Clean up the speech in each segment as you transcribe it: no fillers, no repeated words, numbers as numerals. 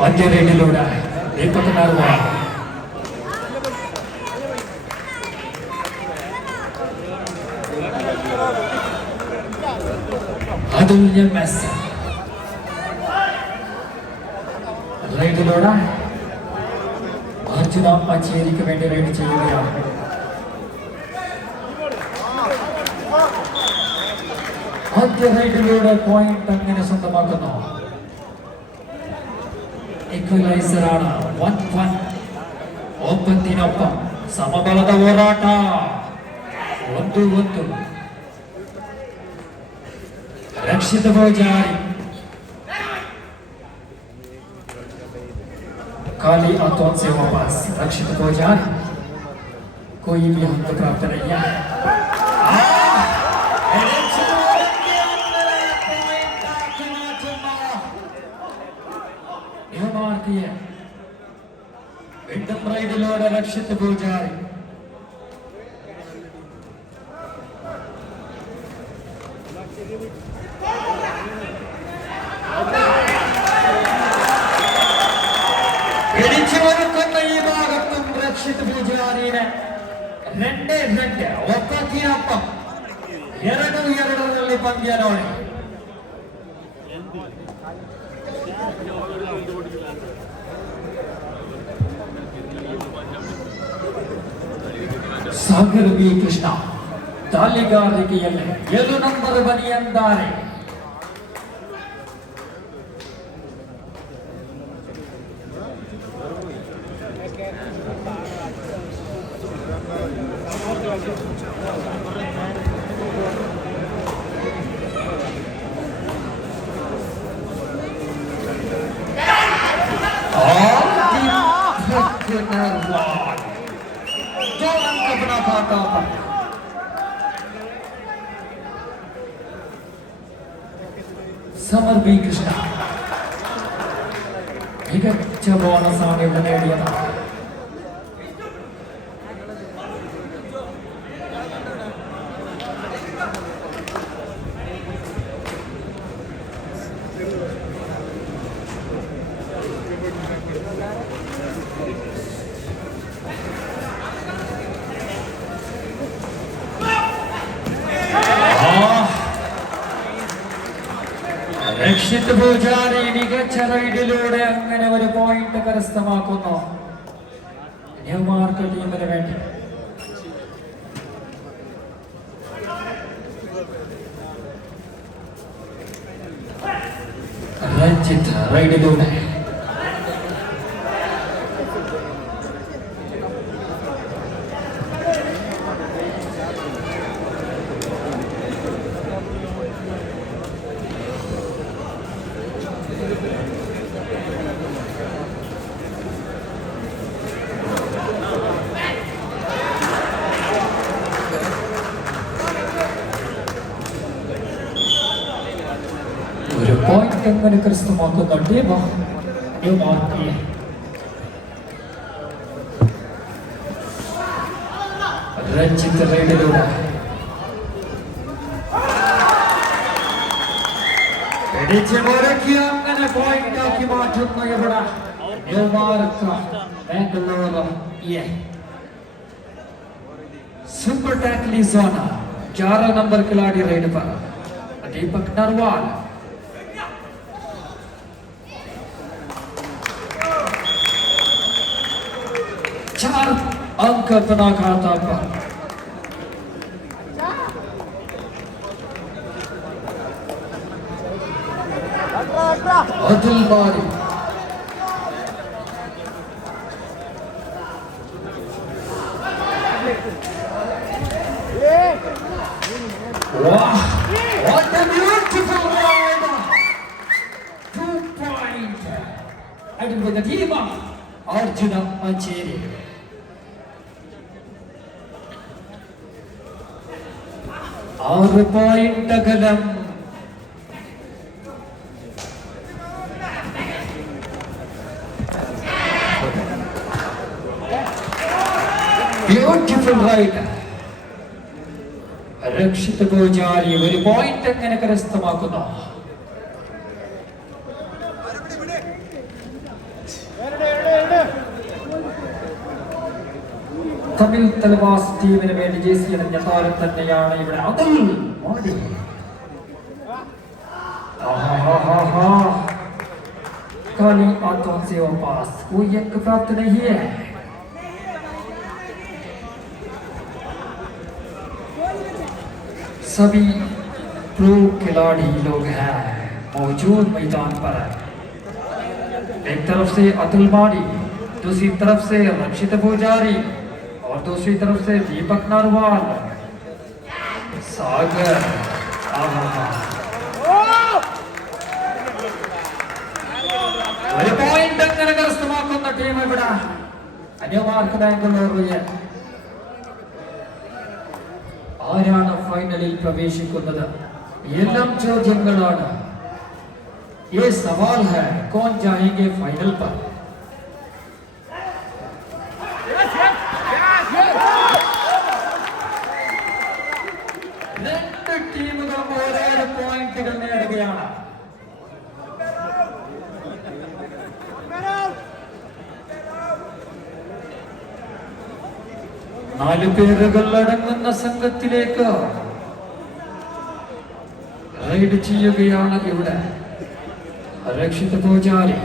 Anjaliloda, Deepakanarwa. Adulnya Mas. Raidiloda, Arjuna Achery kemende raid cheyuga. Raidiloda point angane swantamakunu. Equalizerana 1-1 ಒಪ್ಪಂದಿನೊಪ್ಪ ಸಮಬಲದ ಹೋರಾಟ 1-1 ರಕ್ಷಿತ ಬಹುಜಾರಿ खाली हाथों से वापस रक्षित ಬಹುಜಾರಿ कोई भी हक प्राप्त नहीं है Raidiloda रक्षित ಬಹುಜಾರಿ പിടിച്ചുവരുക്കുന്ന ഈ ഭാഗത്തും രക്ഷിത് ಬಹುಜಾರಿനെ രണ്ട് ഒപ്പത്തിനൊപ്പം 2-2 പന്ത്യ ನೋಡಿ सागर बी कृष्ण तालिगारिಕೆಯಲ್ಲಿ 7 ನಂಬರ್ ಬನಿಯಂದಾರೆ समर बी कृष्ण मिകച്ച ബോണസാണ് ഇവിടെ നേടിയത് രക്ഷിത് ಬಹುಜಾರಿ മികച്ച റൈഡിലൂടെ അങ്ങനെ ഒരു പോയിന്റ് കരസ്ഥമാക്കുന്നു ന്യൂമാർക്ക് ടീമിന് വേണ്ടി രഞ്ജിത്ത് റൈഡിലൂടെ point എങ്ങനെ കരസ്ഥമാക്കുന്ന ടീം ന്യൂമാർക്ക് രഞ്ജിത്ത് റൈഡിലൂടെ പിടിച്ച് മുറുക്കി അങ്ങനെ പോയിന്റ് ആക്കി മാറ്റുന്നു ഇവിടെ ന്യൂമാർക്ക് ബാംഗ്ലൂർ सुपर टैकली जोन 11 नंबर खिलाड़ी रेड पर दीपक नरवाल 4 अंक अपना खाता पर अदिल बारी Wow, what a beautiful ride! 2 point. And with the team of Arjuna Achery. Our point agalam. Beautiful ride. Rakshith പൂജാരി ഒരു പോയിന്റ് എങ്ങനെ കരസ്ഥമാക്കുന്നു? തമിഴ് തലവാസ് ടീമിന് വേണ്ടി ജേസി അണിഞ്ഞ താരം തന്നെയാണ് ഇവിടെ അതുൽ മോദി. खाली हाथों से वो पास कोई अंक प्राप्त नहीं है. सभी प्रो खिलाड़ी लोग हैं मौजूद मैदान पर. एक तरफ से अतुल माड़ी, दूसरी तरफ से रक्षित पुजारी और दूसरी तरफ से दीपक नरवाल, सागर. ഒരു പോയിന്റ് അങ്ങനെ കരസ്ഥമാക്കുന്ന ടീം ഇവിടെ അന്യമാർക്ക് ബാംഗ്ലൂർ. ആരാണ് ഫൈനലിൽ പ്രവേശിക്കുന്നത്? എല്ലാം ചോദ്യങ്ങളാണ്. ये सवाल है कौन जाएंगे फाइनल पर? രണ്ട് ടീമുകളും ഓരോ പോയിന്റുകൾ നേടുകയാണ്. നാല് പേരുകൾ അടങ്ങുന്ന സംഘത്തിലേക്ക് റൈഡ് ചെയ്യുകയാണ് ഇവിടെ രക്ഷിത് പൂജാരി.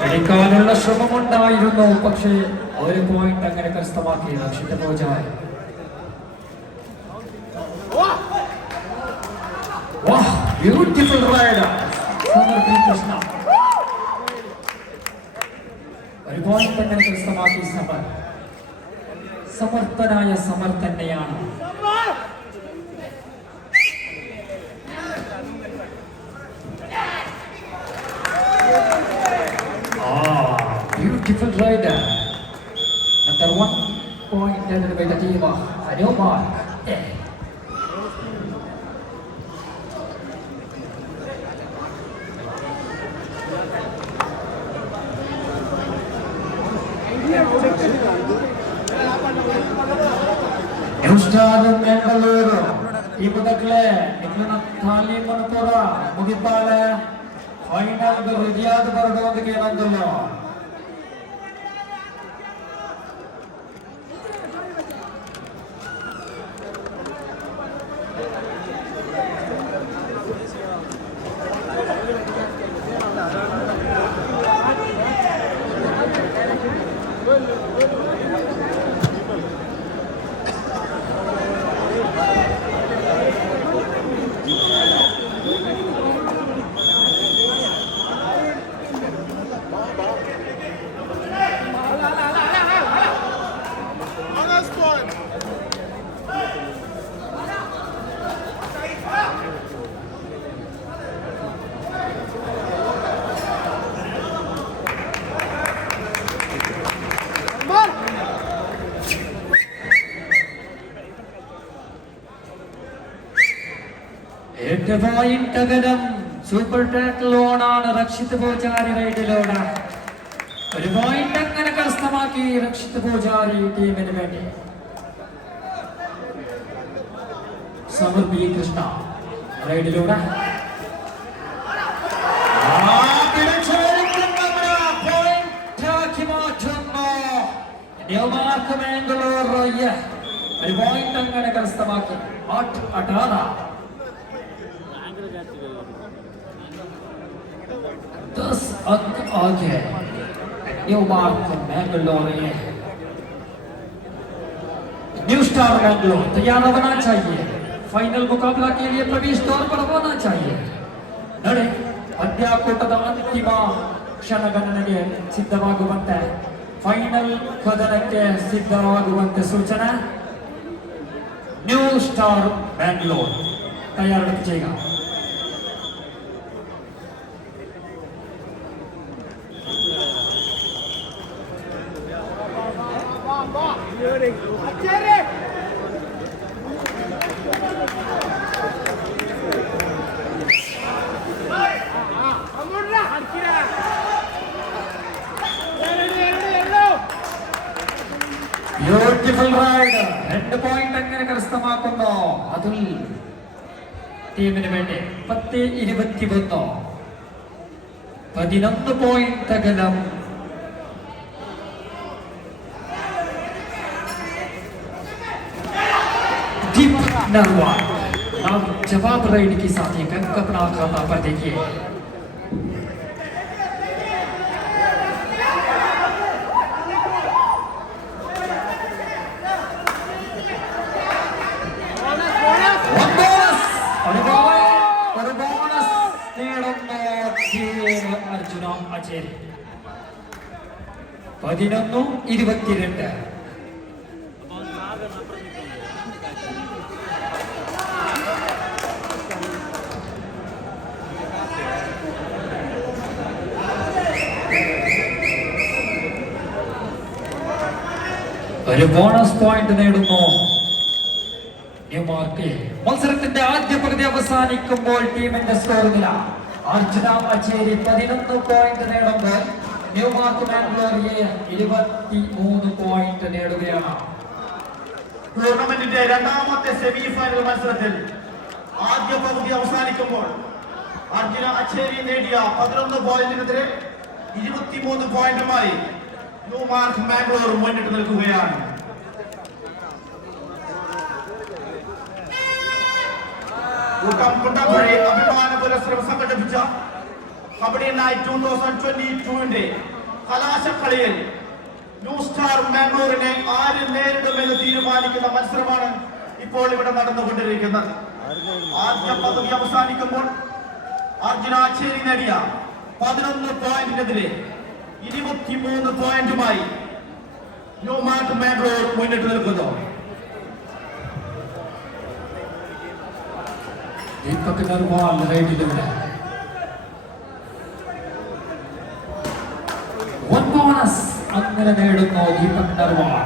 പിടിക്കാനുള്ള ശ്രമമുണ്ടായിരുന്നു, പക്ഷേ ഒരു പോയിന്റ് അങ്ങനെ കരസ്ഥമാക്കി രക്ഷിത് പൂജാരി. Beautiful ride Krishna. ഒരു പോയിന്റ് അങ്ങനെ കരസ്ഥമാക്കി സമർ. സമർത്ഥനായ സമർ തന്നെയാണ്. Beautiful rider. Another 1 point added by the team of Arjuna Achery. New star Mangalore. Ibudakle Nikon Thali Manpura Mugipala. Final Riyadh Bardon ke Mangalore. Point അകലം സൂപ്പർ ടാക്കിലോണാണ് രക്ഷിത് പൂജാരി റൈഡിലൂടെ ഒരു പോയിന്റ് അങ്ങനെ കരസ്ഥമാക്കി രക്ഷിത് പൂജാരി ടീമിന് വേണ്ടി. സമർ ബി കൃഷ്ണ റൈഡിലൂടെ ബാംഗ്ലൂർ ഒരു പോയിന്റ് അങ്ങനെ കരസ്ഥമാക്കി 8-18. 10 अंक आगे new mark Mangalore. New star Mangalore तैयार होना चाहिए. फाइनल मुकाबला के लिए प्रवेश द्वार पर होना चाहिए. नड़े ಪಂದ್ಯಾಕೂಟದ ಅಂತಿಮ ಕ್ಷಣಗಣನೆಗೆ ಸಿದ್ಧವಾಗುವಂತೆ ಫೈನಲ್ ಕದನಕ್ಕೆ ಸಿದ್ಧವಾಗುವಂತೆ ಸೂಚನೆ. ನ್ಯೂ ಸ್ಟಾರ್ ಬ್ಯಾಂಗ್ಳೂರ್ ತಯಾರಿ ചെയ്യുക. അതുൽ ടീമിന് വേണ്ടി 10-21 11 പോയിന്റ് അകലം. नरवाल आप जवाब राइड के साथ ही अपना खाता पर देखिए. अर्जुना अचेरी 11-22. ഒരു ബോണസ് പോയിന്റ് നേടുന്നു ന്യൂമാർക്ക്. മത്സരത്തിന്റെ ആദ്യ പകുതി അവസാനിക്കുമ്പോൾ ടീമിന്റെ സ്കോർ നില അർജുന അച്ചേരി 11 പോയിന്റ് നേടുമ്പോൾ ന്യൂമാർക്ക് മാംഗ്ലൂർ 23 പോയിന്റ് നേടുകയാണ്. ടൂർണമെന്റിന്റെ രണ്ടാമത്തെ സെമി ഫൈനൽ മത്സരത്തിൽ ആദ്യ പകുതി അവസാനിക്കുമ്പോൾ അർജുന അച്ചേരി നേടിയ 11 പോയിന്റിനെതിരെ 23 പോയിന്റുമായി ന്യൂമാർക്ക് മാംഗ്ലൂർ മുന്നിട്ട് നിൽക്കുകയാണ്. കൂട്ടം കുണ്ടപ്പുഴി അഭിമാന പുരസ്കാരം സംഘടിപ്പിച്ച കബഡി നൈറ്റ് 2022 കലാശക്കളിയിൽ ന്യൂ സ്റ്റാർ മാംഗ്ലൂരിനെ ആര് നേരിടുമെന്ന് തീരുമാനിക്കുന്ന മത്സരമാണ് ഇപ്പോൾ ഇവിടെ നടന്നുകൊണ്ടിരിക്കുന്നത്. ആദ്യ പകുതി അവസാനിക്കുമ്പോൾ അർജുന അച്ചേരി നേടിയ 11 പോയിന്റിനെതിരെ 23 പോയിന്റുമായി ന്യൂമാർക്ക് മാംഗ്ലൂർ മുന്നിട്ട് നിൽക്കുന്നു. ദീപക് നർവാൾ റൈഡിലൂടെ ബോണസ് അങ്ങനെ നേടുന്നു ദീപക് നർവാൾ.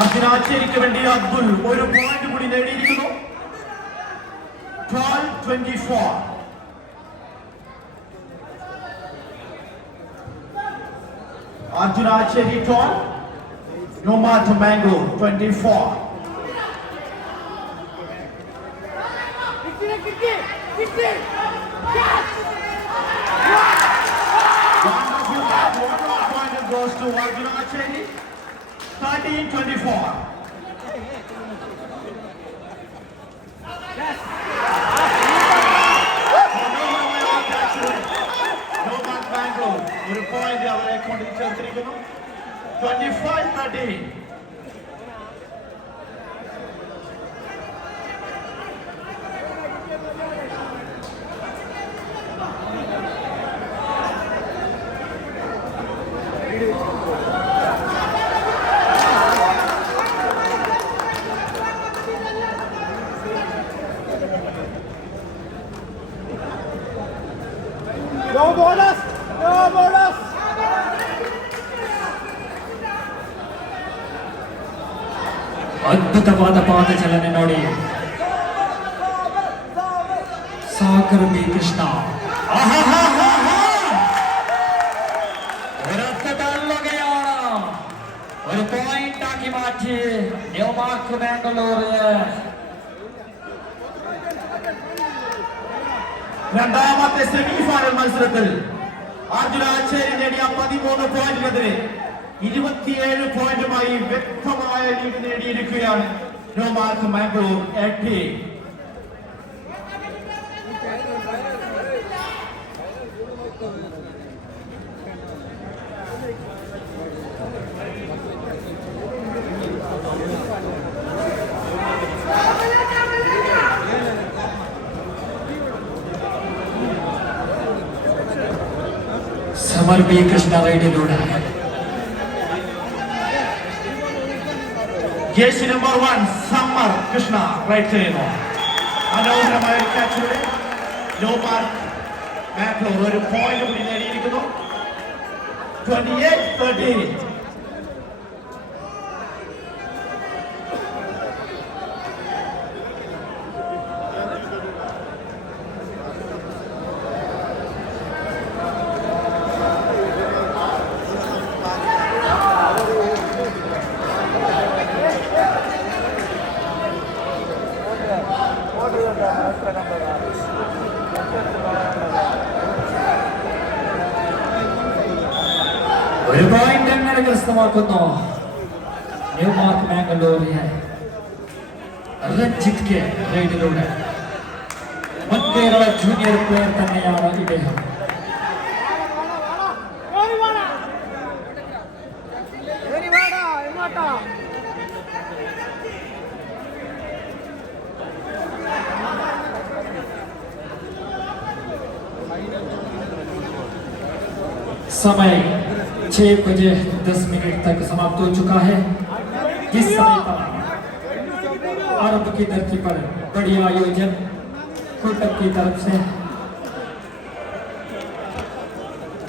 അർജുന അച്ചേരിക്ക് വേണ്ടി അബ്ദുൽ ഒരു പോയിന്റ് കൂടി നേടിയിരിക്കുന്നു. 12-24. Arjuna Achery 12, Gnome Mangalore 24. One point goes to Arjuna Achery. 13-24. ഒരു പോയിന്റ് അവരെ കൊണ്ട് ചേർത്തിരിക്കുന്നു. 25-13. No bonus! No bonus! ಅದ್ಭುತವಾದ ಪಾದಚಲನೆ ನೋಡಿ ಸಾಗರ್ ಬಿ ಕೃಷ್ಣ. ഒരു പോയിന്റ് ആക്കി മാറ്റി ന്യൂമാർക്ക് ബാംഗ്ലൂർ. രണ്ടാമത്തെ സെമി ഫൈനൽ മത്സരത്തിൽ അർജുന അച്ചേരി നേടിയ 13 പോയിന്റിനെതിരെ 27 പോയിന്റുമായി വ്യക്തമായ ലീഡ് നേടിയിരിക്കുകയാണ് ന്യൂമാർക്ക് മാംഗ്ലൂർ 8. സമർ ബി കൃഷ്ണ റൈഡിലൂടെ jersey number 1 Samar Krishna raid ചെയ്യുന്നു. മനോഹരമായ ക്യാച്ചിലൂടെ ന്യൂമാർക്ക് മാംഗ്ലൂർ ഒരു പോയിന്റ് കൂടി നേടിയിരിക്കുന്നു. 28-13. പോയിന്റ് എങ്ങനെ കരസ്ഥമാക്കുന്നു ന്യൂ മാർക്ക് മാംഗ്ലൂരിനെ രഞ്ജിത്ത് കെ റൈഡിലൂടെ മുൻ കേരള ജൂനിയർ പ്ലെയർ തന്നെയാണ് ഇദ്ദേഹം. समय 6:10 तक समाप्त हो चुका है. इस समय पर अरब की धरती पर बड़ी आयोजन कोटम की तरफ से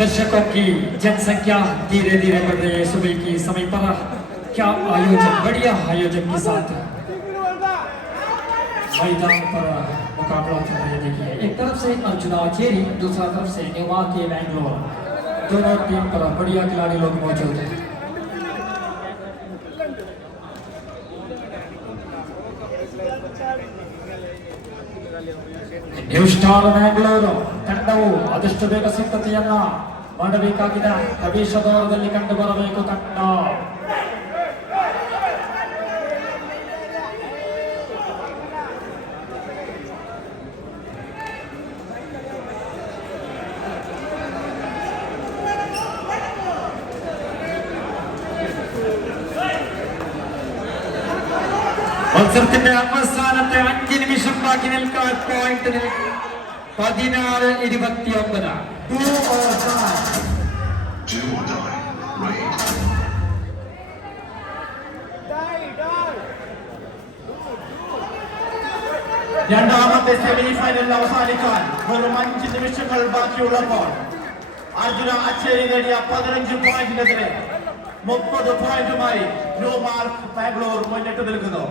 दर्शकों की जनसंख्या धीरे धीरे बढ़ रही है. सुबह की समय पर क्या आयोजन, बढ़िया आयोजन के साथ मैदान पर मुकाबला चल रहा है. देखिए एक तरफ से अर्जुना अचेरी, दूसरा तरफ से न्यू मार्क मैंगलोर. दोनों टीम पर बढ़िया खिलाड़ी लोग मौजूद हैं. ನ್ಯೂ ಸ್ಟಾರ್ ಮ್ಯಾಂಗ್ಳೂರು ತಂಡವು ಆದಷ್ಟು ಬೇಗ ಸಿದ್ಧತೆಯನ್ನ ಮಾಡಬೇಕಾಗಿದೆ. ಪ್ರವೇಶ ದ್ವಾರದಲ್ಲಿ ಕಂಡು ಬರಬೇಕು ತಂಡ. മത്സരത്തിന്റെ അവസാനത്തെ 5 നിമിഷം ബാക്കി നിൽക്കാൻ പോയിന്റിന് 16-29. രണ്ടാമത്തെ സെമി ഫൈനലിൽ അവസാനിക്കാൻ വെറും 5 നിമിഷങ്ങൾ ബാക്കിയുള്ളപ്പോൾ അർജുന അച്ചേരി നേടിയ 15 പോയിന്റിനെതിരെ 30 പോയിന്റുമായി ന്യൂ മാർക്ക് ബാംഗ്ലൂർ മുന്നിട്ട് നിൽക്കുന്നു.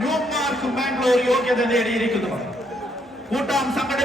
ന്യൂ മാർക്ക് ബാംഗ്ലൂർ യോഗ്യത നേടിയിരിക്കുന്നു. കൂട്ടാം സംഘടന